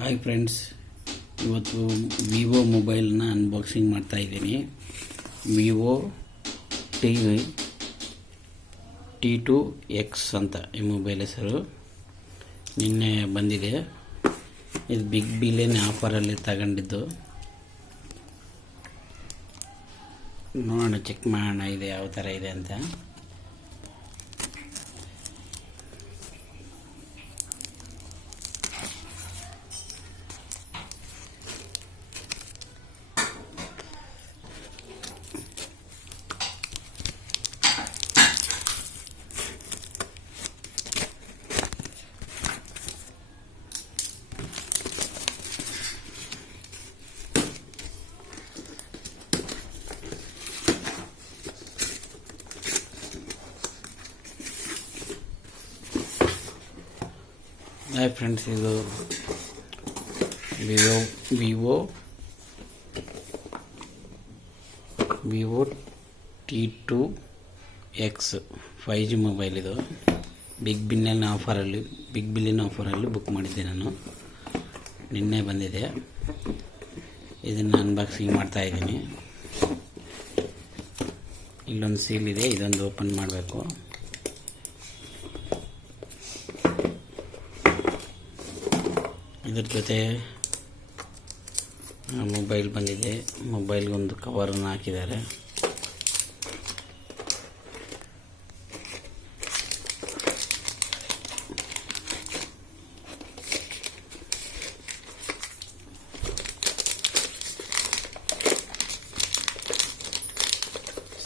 Hi friends, ಇವತ್ತು Vivo ಮೊಬೈಲ್ನ unboxing ಮಾಡ್ತಾಯಿದ್ದೀನಿ. ವಿವೋ T2X ಅಂತ ಈ ಮೊಬೈಲ್ ಹೆಸರು. ನಿನ್ನೆ ಬಂದಿದೆ. ಇದು ಬಿಗ್ ಬಿಲಿಯನ್ ಆಫರಲ್ಲಿ ತಗೊಂಡಿದ್ದು. ನೋಡೋಣ, ಚೆಕ್ ಮಾಡೋಣ ಇದೆ ಯಾವ ಥರ ಇದೆ ಅಂತ. ಹಾಯ್ ಫ್ರೆಂಡ್ಸ್, ಇದು ವಿವೋ T2X 5G ಮೊಬೈಲ್. ಇದು ಬಿಗ್ ಬಿಲಿಯನ್ ಆಫರಲ್ಲಿ ಬುಕ್ ಮಾಡಿದ್ದೆ ನಾನು. ನಿನ್ನೆ ಬಂದಿದೆ. ಇದನ್ನು ಅನ್ಬಾಕ್ಸಿಂಗ್ ಮಾಡ್ತಾಯಿದ್ದೀನಿ. ಇಲ್ಲೊಂದು ಸೀಲ್ ಇದೆ, ಇದೊಂದು ಓಪನ್ ಮಾಡಬೇಕು. ಇದ್ರ ಜೊತೆ ಮೊಬೈಲ್ ಬಂದಿದೆ. ಮೊಬೈಲ್ಗೊಂದು ಕವರನ್ನು ಹಾಕಿದ್ದಾರೆ.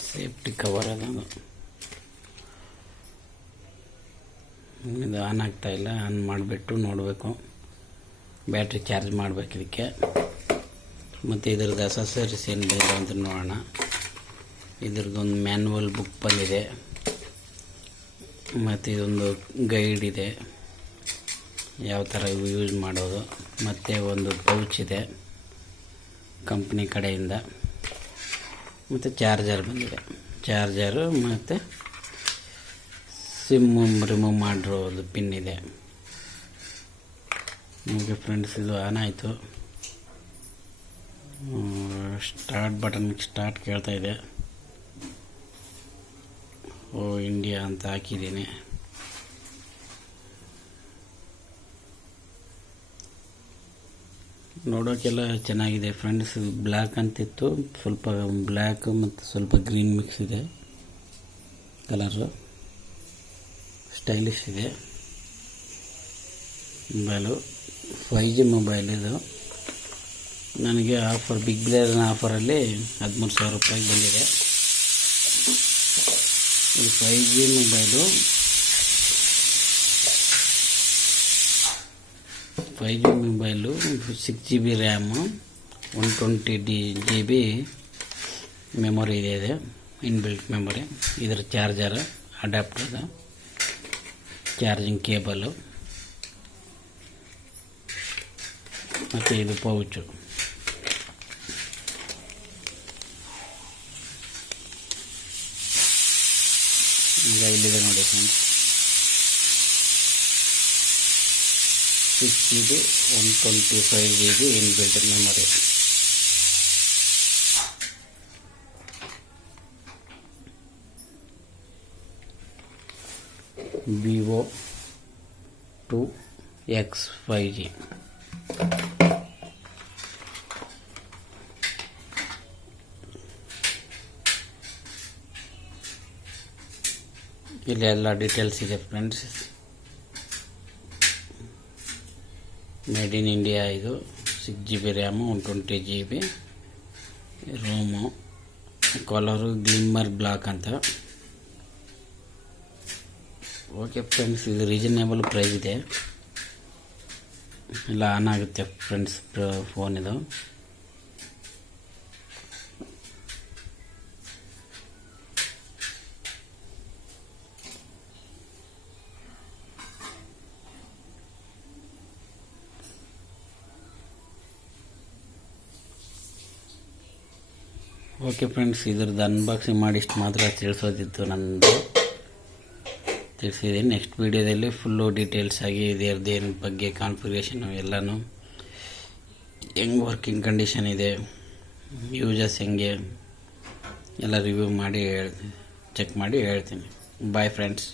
ಸೇಫ್ಟಿ ಕವರ್ ಅದನ್ನು. ಇದು ಆನ್ ಆಗ್ತಾ ಇಲ್ಲ. ಆನ್ ಮಾಡಿಬಿಟ್ಟು ನೋಡಬೇಕು. ಬ್ಯಾಟ್ರಿ ಚಾರ್ಜ್ ಮಾಡಬೇಕು ಇದಕ್ಕೆ. ಮತ್ತು ಇದ್ರದ್ದು ಅಸೆಸರೀಸ್ ಏನು ಬೇಕು ಅಂತ ನೋಡೋಣ. ಇದ್ರದ್ದೊಂದು ಮ್ಯಾನ್ಯುವಲ್ ಬುಕ್ ಬಂದಿದೆ. ಮತ್ತು ಇದೊಂದು ಗೈಡ್ ಇದೆ, ಯಾವ ಥರ ಯೂಸ್ ಮಾಡೋದು. ಮತ್ತು ಒಂದು ಪೌಚ್ ಇದೆ ಕಂಪ್ನಿ ಕಡೆಯಿಂದ. ಮತ್ತು ಚಾರ್ಜರ್ ಬಂದಿದೆ. ಚಾರ್ಜರು ಮತ್ತು ಸಿಮ್ ರಿಮೂವ್ ಮಾಡಿರೋದು ಪಿನ್ ಇದೆ. ಓಕೆ ಫ್ರೆಂಡ್ಸ್, ಇದು ಆನ್ ಆಯಿತು. ಸ್ಟಾರ್ಟ್ ಬಟನ್ ಸ್ಟಾರ್ಟ್ ಕೇಳ್ತಾ ಇದೆ. ಇಂಡಿಯಾ ಅಂತ ಹಾಕಿದ್ದೀನಿ. ನೋಡೋಕ್ಕೆಲ್ಲ ಚೆನ್ನಾಗಿದೆ ಫ್ರೆಂಡ್ಸ್. ಬ್ಲ್ಯಾಕ್ ಅಂತಿತ್ತು, ಸ್ವಲ್ಪ ಬ್ಲ್ಯಾಕ್ ಮತ್ತು ಸ್ವಲ್ಪ ಗ್ರೀನ್ ಮಿಕ್ಸ್ ಇದೆ. ಕಲರು ಸ್ಟೈಲಿಶ್ ಇದೆ. Mobile 5G mobile. ಇದು ನನಗೆ ಆಫರ್, ಬಿಗ್ ಬಿಲಿಯನ್ ಆಫರಲ್ಲಿ 13,000 ರೂಪಾಯಿಗೆ ಬಂದಿದೆ. ಇದು 5G mobile. 5G mobile 6GB RAM, 120GB memory ಇದೆ. Inbuilt memory. ಇದರ ಚಾರ್ಜರ್, ಅಡ್ಯಾಪ್ಟರ್, ಚಾರ್ಜಿಂಗ್ ಕೇಬಲು, ಮತ್ತು ಇದು ಪೌಚು. ಈಗ ಇಲ್ಲಿದೆ ನೋಡಿ friends. 6GB 125GB inbuilt memory. Vivo 2X 5G. ಇಲ್ಲಿ ಎಲ್ಲ ಡೀಟೇಲ್ಸ್ ಇದೆ ಫ್ರೆಂಡ್ಸ್. Made in India. ಇದು 6GB RAM, 120GB ROM. Colour glimmer black ಅಂತ. ಓಕೆ ಫ್ರೆಂಡ್ಸ್, ಇದು ರೀಸನೇಬಲ್ ಪ್ರೈಸ್ ಇದೆ. ಎಲ್ಲ ಆನ್ ಆಗುತ್ತೆ ಫ್ರೆಂಡ್ಸ್ ಫೋನ್ ಇದು. ಓಕೆ ಫ್ರೆಂಡ್ಸ್, ಇದ್ರದ್ದು ಅನ್ಬಾಕ್ಸಿಂಗ್ ಮಾಡಿ ಇಷ್ಟು ಮಾತ್ರ ತಿಳಿಸೋದಿತ್ತು. ನಂದು ತಿಳಿಸಿದ್ದೀನಿ. ನೆಕ್ಸ್ಟ್ ವೀಡಿಯೋದಲ್ಲಿ ಫುಲ್ಲು ಡೀಟೇಲ್ಸ್ ಆಗಿ ಇದ್ರದ್ದೇನು ಬಗ್ಗೆ ಕಾನ್ಫಿಗರೇಷನು ಎಲ್ಲನೂ ಹೆಂಗೆ ವರ್ಕಿಂಗ್ ಕಂಡೀಷನ್ ಇದೆ, ಯೂಸಸ್ ಹೆಂಗೆ ಎಲ್ಲ ರಿವ್ಯೂ ಮಾಡಿ ಚೆಕ್ ಮಾಡಿ ಹೇಳ್ತೀನಿ. Bye friends.